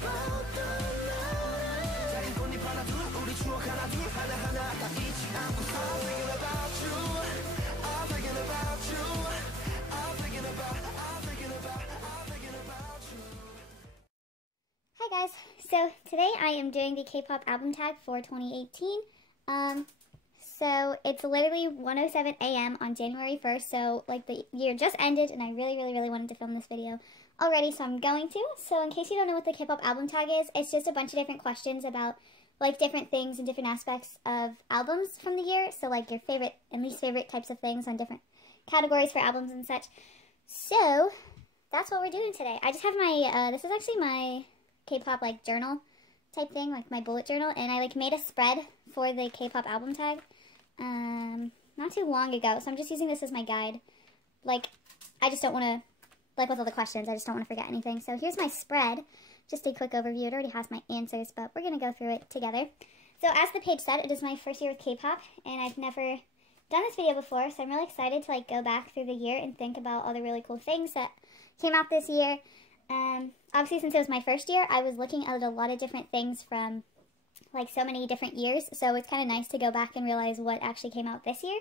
Hi guys, so today I am doing the K-pop album tag for 2018. So it's literally 1:07 a.m. on January 1st, so like the year just ended and I really wanted to film this video already, so I'm going to. So in case you don't know what the K-pop album tag is, it's just a bunch of different questions about like different things and different aspects of albums from the year. So like your favorite and least favorite types of things on different categories for albums and such. So that's what we're doing today. I just have my, this is actually my K-pop like journal type thing, like my bullet journal, and I like made a spread for the K-pop album tag not too long ago, so I'm just using this as my guide. Like, I just don't want to, like with all the questions, I just don't want to forget anything. So here's my spread, just a quick overview. It already has my answers, but we're going to go through it together. So as the page said, it is my first year with K-pop, and I've never done this video before, so I'm really excited to like go back through the year and think about all the really cool things that came out this year. Obviously, since it was my first year, I was looking at a lot of different things from like so many different years, so it's kind of nice to go back and realize what actually came out this year.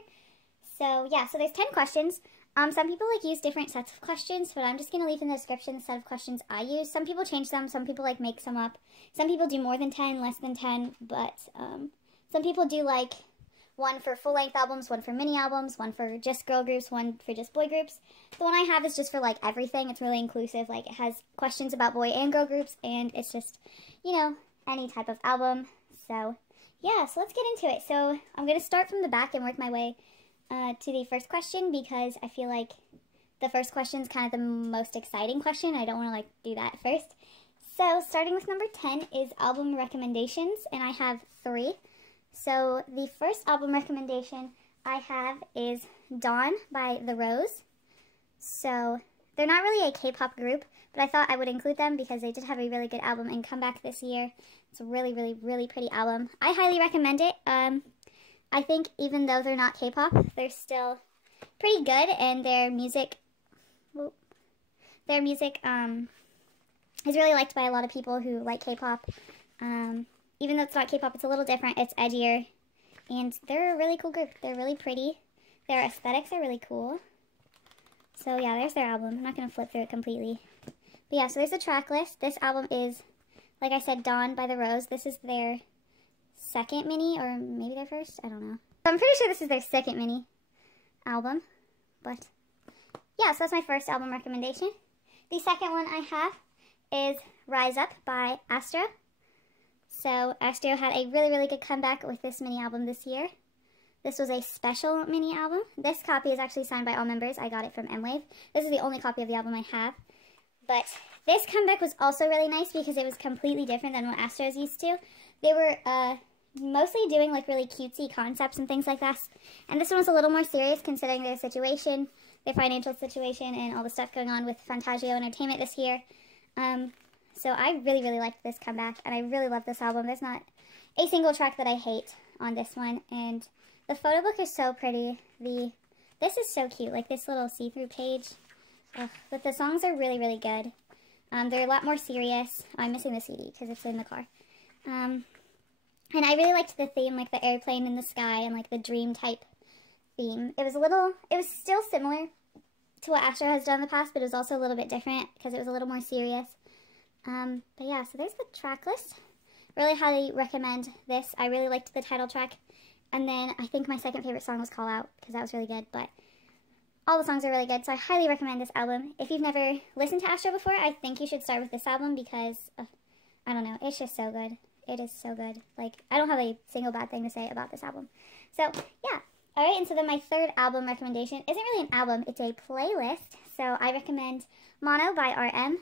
So yeah, so there's 10 questions. Some people like use different sets of questions, but I'm just going to leave in the description the set of questions I use. Some people change them, some people like make some up. Some people do more than 10, less than 10, but some people do like one for full-length albums, one for mini albums, one for just girl groups, one for just boy groups. The one I have is just for like everything. It's really inclusive. Like it has questions about boy and girl groups, and it's just, you know, any type of album. So yeah, so let's get into it. So I'm going to start from the back and work my way to the first question, because I feel like the first question is kind of the most exciting question. I don't want to like do that first. So starting with number 10 is album recommendations, and I have 3. So the first album recommendation I have is Dawn by The Rose. So they're not really a K-pop group, but I thought I would include them because they did have a really good album and comeback this year. It's a really pretty album. I highly recommend it. I think even though they're not K-pop, they're still pretty good, and their music is really liked by a lot of people who like K-pop. Even though it's not K-pop, it's a little different. It's edgier, and they're a really cool group. They're really pretty. Their aesthetics are really cool. So yeah, there's their album. I'm not going to flip through it completely. But yeah, so there's the track list. This album is, like I said, Dawn by The Rose. This is their second mini, or maybe their first? I don't know. I'm pretty sure this is their second mini album. But yeah, so that's my first album recommendation. The second one I have is Rise Up by Astro. So Astro had a really good comeback with this mini album this year. This was a special mini album. This copy is actually signed by all members. I got it from M-Wave. This is the only copy of the album I have. But this comeback was also really nice because it was completely different than what Astro's used to. They were mostly doing like really cutesy concepts and things like that. And this one was a little more serious considering their situation, their financial situation, and all the stuff going on with Fantagio Entertainment this year. So I really liked this comeback, and I really love this album. There's not a single track that I hate on this one, and the photo book is so pretty. This is so cute, like this little see-through page. Ugh, but the songs are really good. They're a lot more serious. Oh, I'm missing the CD because it's in the car. And I really liked the theme, like the airplane in the sky and like the dream type theme. It was still similar to what Astro has done in the past, but it was also a little bit different because it was a little more serious. But yeah, so there's the track list. Really highly recommend this. I really liked the title track. And then I think my second favorite song was Call Out, because that was really good. But all the songs are really good, so I highly recommend this album. If you've never listened to Astro before, I think you should start with this album because, I don't know, it's just so good. It is so good. Like, I don't have a single bad thing to say about this album. So, yeah. Alright, and so then my third album recommendation isn't really an album, it's a playlist. So I recommend Mono by RM.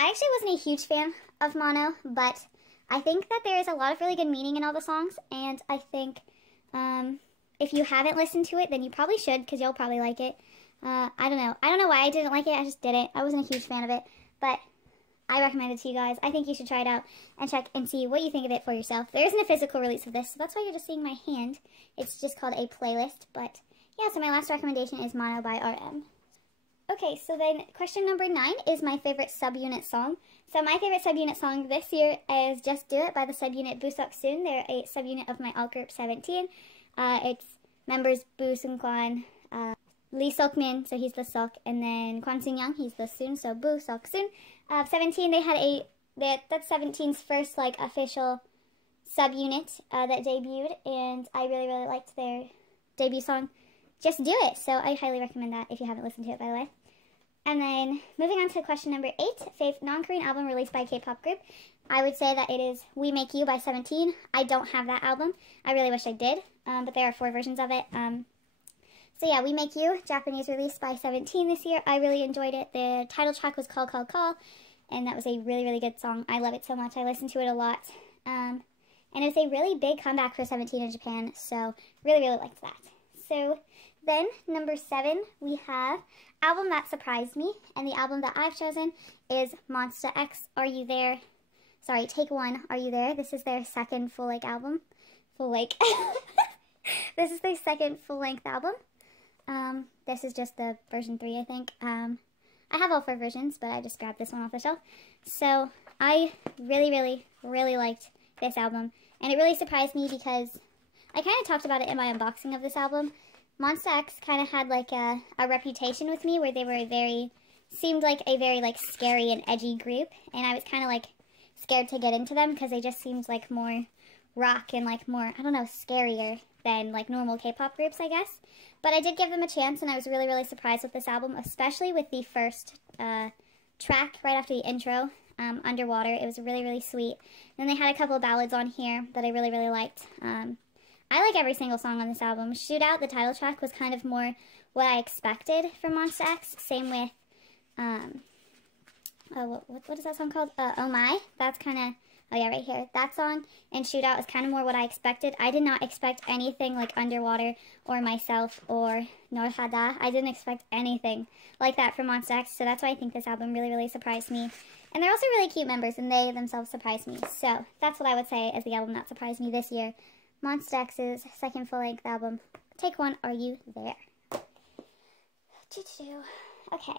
I actually wasn't a huge fan of Mono, but I think that there is a lot of really good meaning in all the songs, and I think if you haven't listened to it, then you probably should, because you'll probably like it. I don't know. I don't know why I didn't like it, I just didn't. I wasn't a huge fan of it, but I recommend it to you guys. I think you should try it out and check and see what you think of it for yourself. There isn't a physical release of this, so that's why you're just seeing my hand. It's just called a playlist, but yeah, so my last recommendation is Mono by RM. Okay, so then question number 9 is my favorite subunit song. So my favorite subunit song this year is Just Do It by the subunit Busoksoon. They're a subunit of my alt group 17. It's members Bu Seung-kwan, Lee Sok-min, so he's the Sok, and then Kwon Seung-young, he's the Soon, so Bu Sok-soon. 17, they had that's 17's first, like, official subunit that debuted, and I really, really liked their debut song, Just Do It, so I highly recommend that if you haven't listened to it, by the way. And then, moving on to question number 8, fave non-Korean album released by a K-pop group. I would say that it is We Make You by 17. I don't have that album. I really wish I did, but there are 4 versions of it. So yeah, We Make You, Japanese release by 17 this year. I really enjoyed it. The title track was Call Call Call, and that was a really, really good song. I love it so much. I listen to it a lot. And it was a really big comeback for 17 in Japan, so really, really liked that. So then, number 7, we have Album That Surprised Me, and the album that I've chosen is Monsta X, Are You There? Sorry, Take One, Are You There? This is their second full-length album. This is their second full-length album. This is just the version 3, I think. I have all 4 versions, but I just grabbed this one off the shelf. So, I really, really, really liked this album, and it really surprised me because I kind of talked about it in my unboxing of this album. Monsta X kind of had like a reputation with me where they were seemed like a very like scary and edgy group, and I was kind of like scared to get into them because they just seemed like more rock and like more, I don't know, scarier than like normal K-pop groups, I guess. But I did give them a chance, and I was really, really surprised with this album, especially with the first track right after the intro, Underwater. It was really, really sweet. Then they had a couple of ballads on here that I really, really liked. I like every single song on this album. Shootout, the title track, was kind of more what I expected from Monsta X. Same with, what is that song called? Oh My. That's kind of, oh yeah, right here. That song and Shootout is kind of more what I expected. I did not expect anything like Underwater or Myself or Norhada. I didn't expect anything like that from Monsta X, so that's why I think this album really, really surprised me. And they're also really cute members, and they themselves surprised me. So that's what I would say is the album that surprised me this year. Monsta X's second full-length album. Take One, Are You There? Okay.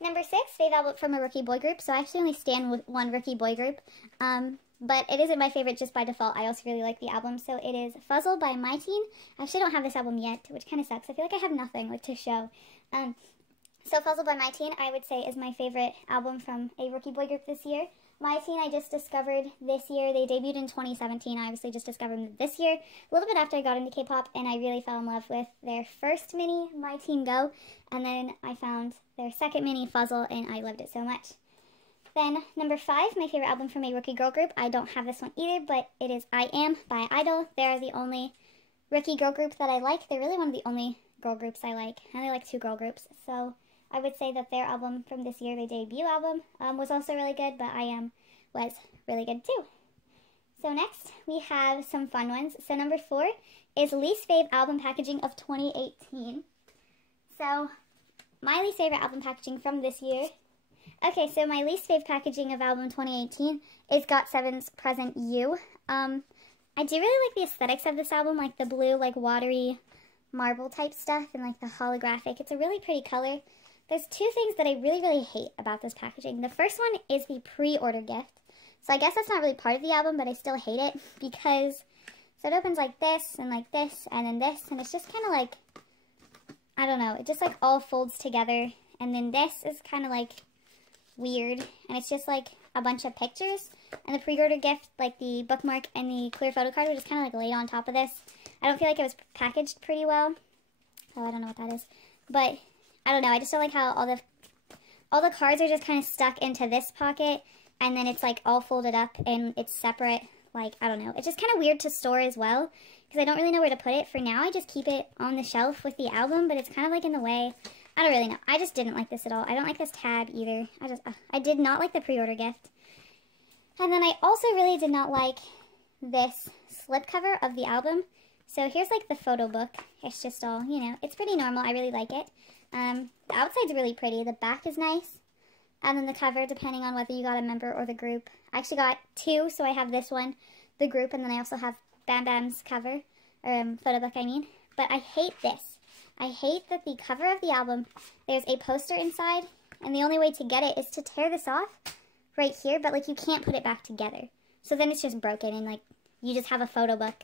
Number 6, fave album from a rookie boy group. So I actually only stand with one rookie boy group. But it isn't my favorite just by default. I also really like the album. So it is Fuzzle by My Teen. I actually don't have this album yet, which kind of sucks. I feel like I have nothing like to show. So Fuzzle by My Teen, I would say, is my favorite album from a rookie boy group this year. My Teen I just discovered this year. They debuted in 2017. I obviously just discovered them this year, a little bit after I got into K-pop, and I really fell in love with their first mini, My Teen Go, and then I found their second mini, Fuzzle, and I loved it so much. Then, number 5, my favorite album from a rookie girl group. I don't have this one either, but it is I Am by Idol. They're the only rookie girl group that I like. They're really one of the only girl groups I like, and I like 2 girl groups, so I would say that their album from this year, their debut album, was also really good, but I Am was really good too. So next, we have some fun ones. So number 4 is least fave album packaging of 2018. So my least favorite album packaging from this year. Okay, so my least fave packaging of album 2018 is GOT7's Present You. I do really like the aesthetics of this album, like the blue, like watery marble type stuff, and like the holographic. It's a really pretty color. There's 2 things that I really, really hate about this packaging. The first one is the pre-order gift. So I guess that's not really part of the album, but I still hate it because, so it opens like this, and then this, and it's just kind of like, I don't know, it just like all folds together, and then this is kind of like weird, and it's just like a bunch of pictures, and the pre-order gift, like the bookmark and the clear photo card, were just kind of like laid on top of this. I don't feel like it was packaged pretty well. Oh, I don't know what that is, but I don't know, I just don't like how all the cards are just kind of stuck into this pocket, and then it's like all folded up and it's separate. Like, I don't know, it's just kind of weird to store as well, because I don't really know where to put it. For now, I just keep it on the shelf with the album, but it's kind of like in the way. I don't really know. I just didn't like this at all. I don't like this tab either. I did not like the pre-order gift. And then I also really did not like this slipcover of the album. So here's like the photo book. It's just all, you know, it's pretty normal. I really like it. The outside's really pretty. The back is nice. And then the cover, depending on whether you got a member or the group. I actually got 2, so I have this one, the group, and then I also have Bam Bam's cover, photo book, I mean. But I hate this. I hate that the cover of the album, there's a poster inside, and the only way to get it is to tear this off, right here, but like you can't put it back together. So then it's just broken and like you just have a photo book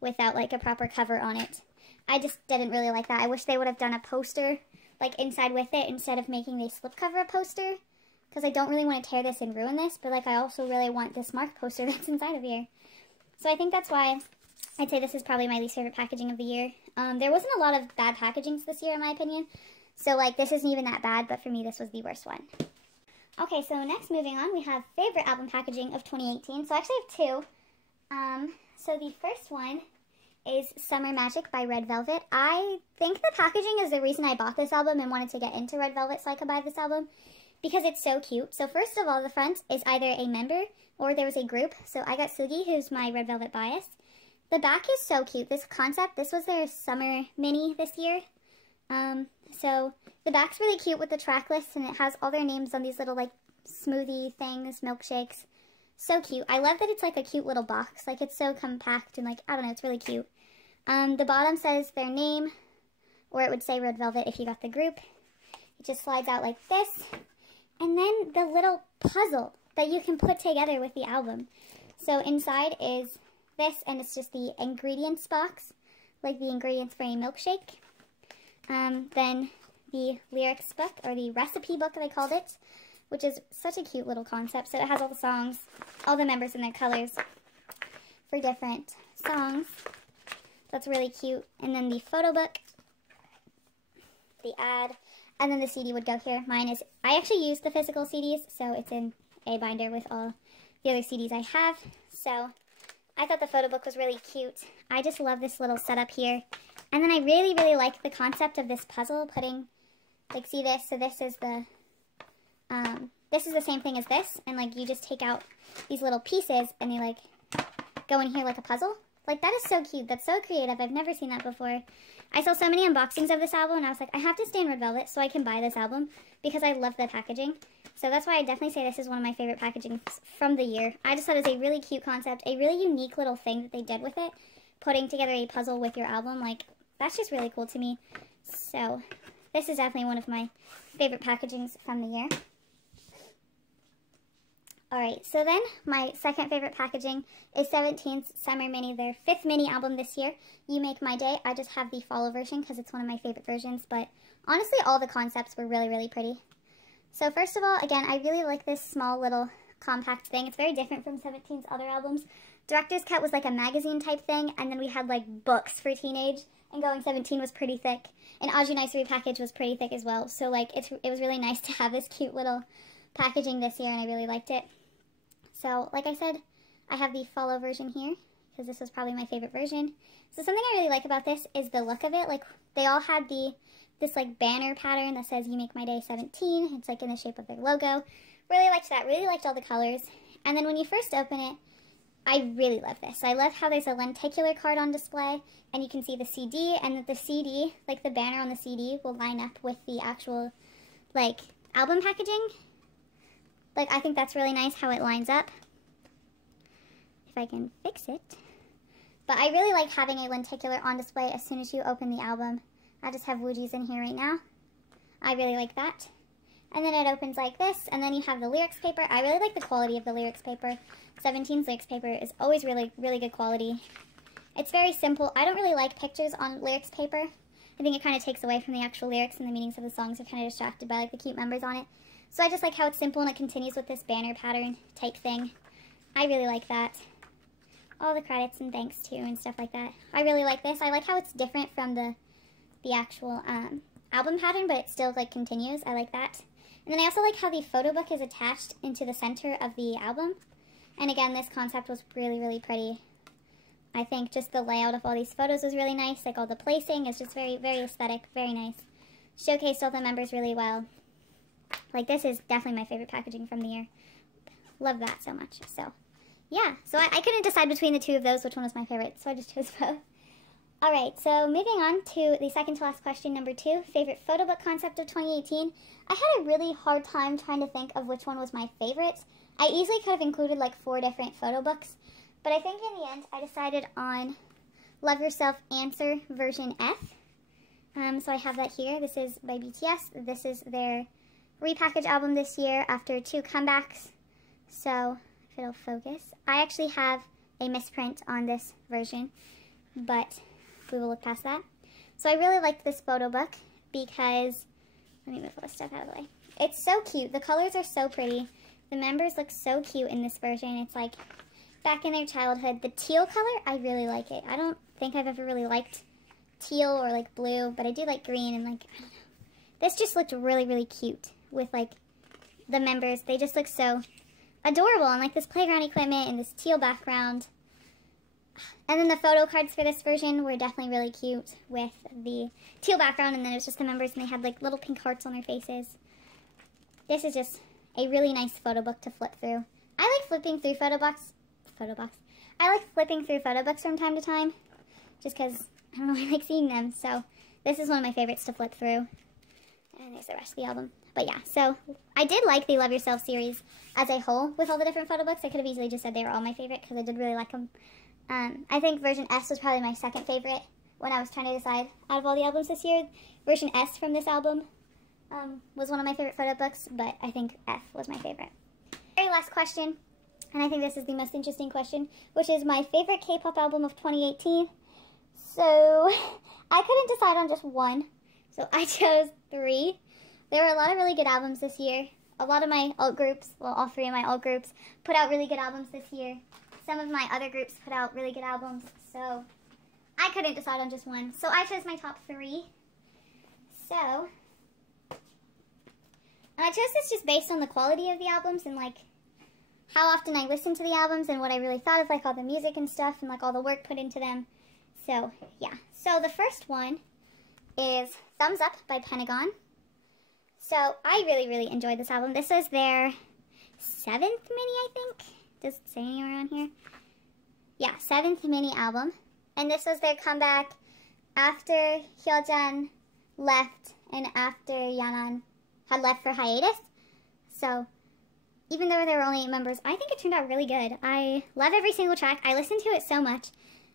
without like a proper cover on it. I just didn't really like that. I wish they would have done a poster like inside with it instead of making the slipcover a poster, because I don't really want to tear this and ruin this, but like I also really want this mark poster that's inside of here. So I think that's why I'd say this is probably my least favorite packaging of the year. There wasn't a lot of bad packagings this year in my opinion, so like this isn't even that bad, but for me this was the worst one. Okay, so next, moving on, we have favorite album packaging of 2018. So I actually have two. So the first one is Summer Magic by Red Velvet. I think the packaging is the reason I bought this album and wanted to get into Red Velvet so I could buy this album, because it's so cute. So first of all, the front is either a member or there was a group. So I got Sugi, who's my Red Velvet bias. The back is so cute. This concept, this was their summer mini this year. So the back's really cute with the track list, and it has all their names on these little like smoothie things, milkshakes. So cute. I love that it's like a cute little box. Like it's so compact and like, I don't know, it's really cute. The bottom says their name, or it would say Red Velvet if you got the group. It just slides out like this. And then the little puzzle that you can put together with the album. So inside is this, and it's just the ingredients box, like the ingredients for a milkshake. Then the lyrics book, or the recipe book they called it, which is such a cute little concept. So it has all the songs, all the members and their colors for different songs. That's really cute. And then the photo book, the ad, and then the CD would go here. Mine is, I actually use the physical CDs, so it's in a binder with all the other CDs I have. So I thought the photo book was really cute. I just love this little setup here. And then I really, really like the concept of this puzzle, putting, like, see this? So this is the same thing as this, and like you just take out these little pieces and they like go in here like a puzzle. Like that is so cute. That's so creative. I've never seen that before. I saw so many unboxings of this album and I was like, I have to stay in Red Velvet so I can buy this album because I love the packaging. So that's why I definitely say this is one of my favorite packagings from the year. I just thought it was a really cute concept, a really unique little thing that they did with it, putting together a puzzle with your album. Like that's just really cool to me. So this is definitely one of my favorite packagings from the year. Alright, so then my second favorite packaging is 17's Summer Mini, their 5th mini album this year. You Make My Day. I just have the follow version because it's one of my favorite versions, but honestly all the concepts were really, really pretty. So first of all, again, I really like this small little compact thing. It's very different from 17's other albums. Director's Cut was like a magazine type thing, and then we had like books for teenage, and Going 17 was pretty thick, and Audrey Nice Repackaged was pretty thick as well. So like it was really nice to have this cute little packaging this year, and I really liked it. So, like I said, I have the follow version here, because this was probably my favorite version. So something I really like about this is the look of it. Like, they all had this like banner pattern that says You Make My Day 17. It's like in the shape of their logo. Really liked that. Really liked all the colors. And then when you first open it, I really love this. I love how there's a lenticular card on display, and you can see the CD, and that the CD, like the banner on the CD, will line up with the actual, like, album packaging. Like, I think that's really nice how it lines up. If I can fix it. But I really like having a lenticular on display as soon as you open the album. I just have Wooji's in here right now. I really like that. And then it opens like this, and then you have the lyrics paper. I really like the quality of the lyrics paper. 17's lyrics paper is always really, really good quality. It's very simple. I don't really like pictures on lyrics paper. I think it kind of takes away from the actual lyrics, and the meanings of the songs are kind of distracted by like the cute members on it. So I just like how it's simple and it continues with this banner pattern type thing. I really like that. All the credits and thanks to and stuff like that. I really like this. I like how it's different from the actual album pattern, but it still like continues. I like that. And then I also like how the photo book is attached into the center of the album. And again, this concept was really, really pretty. I think just the layout of all these photos was really nice. Like all the placing is just very, very aesthetic, very nice. Showcased all the members really well. Like, this is definitely my favorite packaging from the year. Love that so much. So, yeah. So, I couldn't decide between the two of those which one was my favorite, so I just chose both. Alright, so moving on to the second to last question, number 2. Favorite photo book concept of 2018. I had a really hard time trying to think of which one was my favorite. I easily could have included, like, 4 different photo books. But I think in the end, I decided on Love Yourself Answer version F. So, I have that here. This is by BTS. This is their repackaged album this year after 2 comebacks. So, if it'll focus. I actually have a misprint on this version, but we will look past that. So I really liked this photo book because, let me move all this stuff out of the way. It's so cute. The colors are so pretty. The members look so cute in this version. It's like back in their childhood. The teal color, I really like it. I don't think I've ever really liked teal or like blue, but I do like green and like, I don't know. This just looked really, really cute with like the members. They just look so adorable, and like this playground equipment and this teal background. And then the photo cards for this version were definitely really cute with the teal background, and then it was just the members and they had like little pink hearts on their faces. This is just a really nice photo book to flip through. I like flipping through photo books. I like flipping through photo books from time to time, just because, I don't know, I like seeing them. So this is one of my favorites to flip through. And there's the rest of the album. But yeah, so I did like the Love Yourself series as a whole with all the different photo books. I could have easily just said they were all my favorite because I did really like them. I think version S was probably my second favorite when I was trying to decide out of all the albums this year. Version S from this album was one of my favorite photo books, but I think F was my favorite. Very last question, and I think this is the most interesting question, which is my favorite K-pop album of 2018. So I couldn't decide on just one, so I chose 3. There were a lot of really good albums this year. A lot of my alt groups, well, all 3 of my alt groups, put out really good albums this year. Some of my other groups put out really good albums, so I couldn't decide on just one. So I chose my top 3. So, and I chose this just based on the quality of the albums and like how often I listened to the albums and what I really thought of like all the music and stuff and like all the work put into them. So, yeah. So the first one is Thumbs Up by Pentagon. So I really, really enjoyed this album. This was their 7th mini, I think. Does it say anywhere on here? Yeah, 7th mini album. And this was their comeback after Hyojan left and after Yanan had left for hiatus. So even though there were only 8 members, I think it turned out really good. I love every single track. I listened to it so much.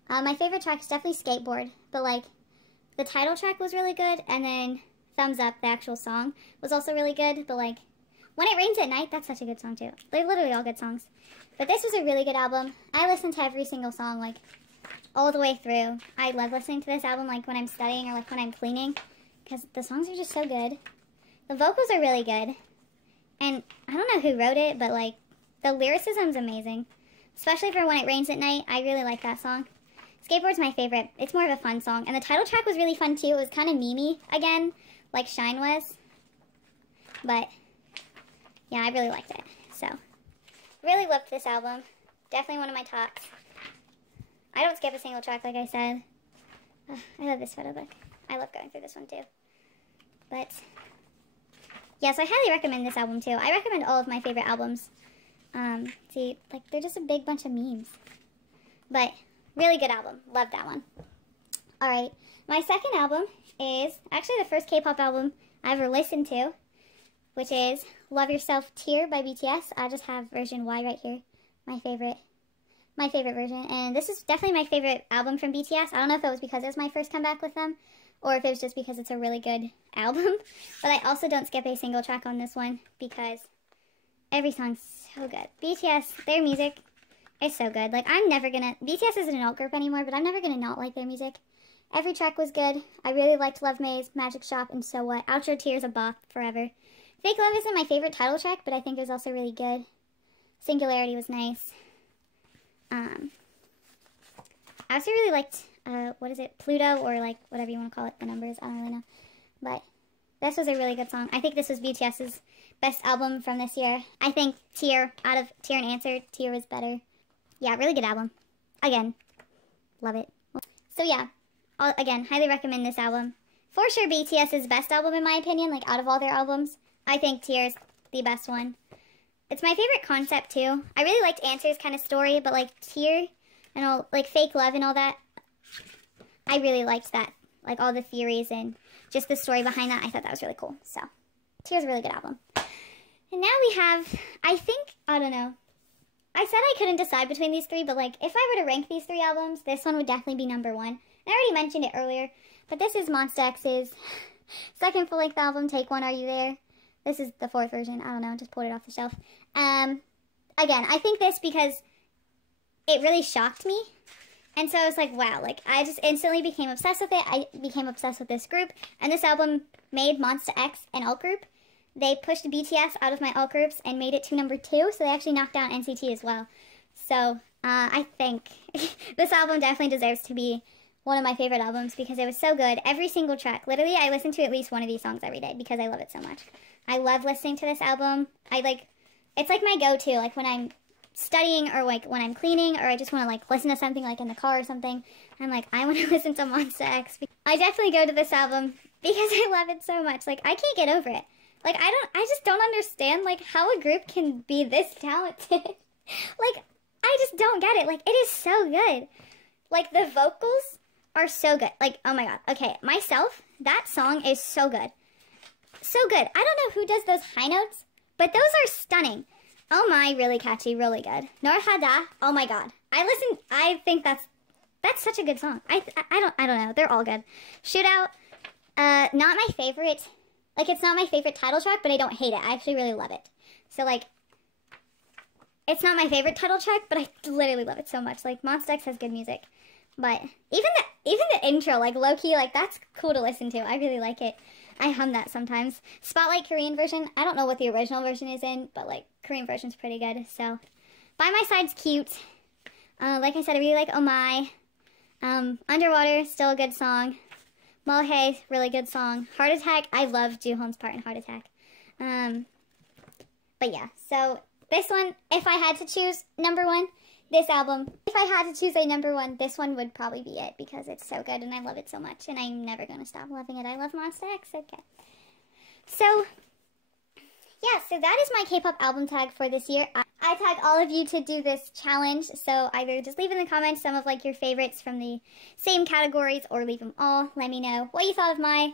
My favorite track is definitely Skateboard, but like the title track was really good, and then Thumbs Up, the actual song, was also really good, but like When It Rains at Night, that's such a good song too. They're literally all good songs. But this was a really good album. I listened to every single song like all the way through. I love listening to this album like when I'm studying or like when I'm cleaning because the songs are just so good. The vocals are really good. And I don't know who wrote it, but like the lyricism's amazing. Especially for When It Rains at Night. I really like that song. Skateboard's my favorite. It's more of a fun song. And the title track was really fun too. It was kind of memey again, like Shine was. But yeah, I really liked it. So really loved this album. Definitely one of my tops. I don't skip a single track, like I said. I love this photo book. I love going through this one too. But yeah, so I highly recommend this album too. I recommend all of my favorite albums. See, like they're just a big bunch of memes. But really good album. Love that one. Alright, my second album is actually the first K-pop album I ever listened to, which is Love Yourself Tear by BTS. I just have version Y right here. My favorite version. And this is definitely my favorite album from BTS. I don't know if it was because it was my first comeback with them, or if it was just because it's a really good album. But I also don't skip a single track on this one because every song's so good. BTS, their music is so good. Like, I'm never gonna... BTS isn't an alt group anymore, but I'm never gonna not like their music. Every track was good. I really liked Love Maze, Magic Shop, and So What. Outro Tears a bop forever. Fake Love isn't my favorite title track, but I think it was also really good. Singularity was nice. I also really liked, what is it, Pluto, or like whatever you want to call it, the numbers, I don't really know. But this was a really good song. I think this was BTS's best album from this year. I think Tear, out of Tear and Answer, Tear was better. Yeah, really good album. Again, love it. So yeah, again, highly recommend this album. For sure BTS's best album in my opinion, like out of all their albums. I think Tear's the best one. It's my favorite concept too. I really liked Answer's kind of story, but like Tear and all, like Fake Love and all that, I really liked that. Like all the theories and just the story behind that, I thought that was really cool. So, Tear's a really good album. And now we have, I think, I don't know. I said I couldn't decide between these 3, but like if I were to rank these 3 albums, this one would definitely be number 1. And I already mentioned it earlier, but this is Monsta X's second full-length album, Take One, Are You There? This is the 4th version. I don't know, just pulled it off the shelf. I again, I think this because it really shocked me. And so I was like, wow, like, I just instantly became obsessed with it. I became obsessed with this group. And this album made Monsta X an alt group. They pushed BTS out of my alt groups and made it to number 2. So they actually knocked down NCT as well. So I think this album definitely deserves to be one of my favorite albums because it was so good. Every single track. Literally, I listen to at least one of these songs every day because I love it so much. I love listening to this album. It's like my go-to, like when I'm studying or like when I'm cleaning or I just want to like listen to something like in the car or something. I'm like, I want to listen to Monsta X. I definitely go to this album because I love it so much. Like, I can't get over it. Like, I just don't understand like how a group can be this talented. Like, I just don't get it. Like, it is so good. Like, the vocals are so good. Like, oh my god. Okay, myself, that song is so good. So good. I don't know who does those high notes, but those are stunning. Oh my, really catchy, really good. Norhada, oh my god. I think that's such a good song. I don't know. They're all good. Shootout, not my favorite. Like, it's not my favorite title track, but I don't hate it. I actually really love it. So, like, it's not my favorite title track, but I literally love it so much. Like, Monsta X has good music. But even the intro, like, low-key, like, that's cool to listen to. I really like it. I hum that sometimes. Spotlight Korean version, I don't know what the original version is in, but, like, Korean version's pretty good. So, By My Side's cute. Like I said, I really like Oh My. Underwater, still a good song. Mohe, really good song. Heart Attack, I love Joohoon's part in Heart Attack. But yeah, so this one, if I had to choose number 1, this album, if I had to choose a number 1, this one would probably be it because it's so good and I love it so much and I'm never going to stop loving it. I love Monsta X, okay. So, yeah, so that is my K-pop album tag for this year. I tag all of you to do this challenge, so either just leave in the comments some of like your favorites from the same categories or leave them all. Let me know what you thought of my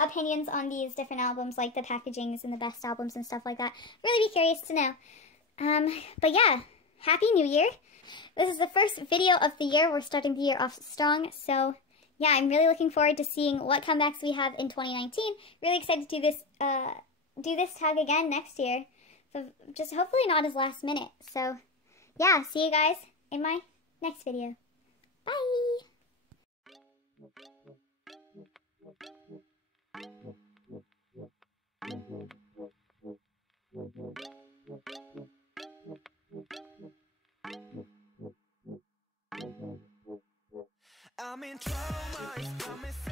opinions on these different albums, like the packagings and the best albums and stuff like that. Really be curious to know. But yeah, Happy New Year. This is the first video of the year. We're starting the year off strong, so yeah, I'm really looking forward to seeing what comebacks we have in 2019. Really excited to do this tag again next year. So just hopefully not as last minute. So yeah, see you guys in my next video. Bye! I'm in trauma, it's coming.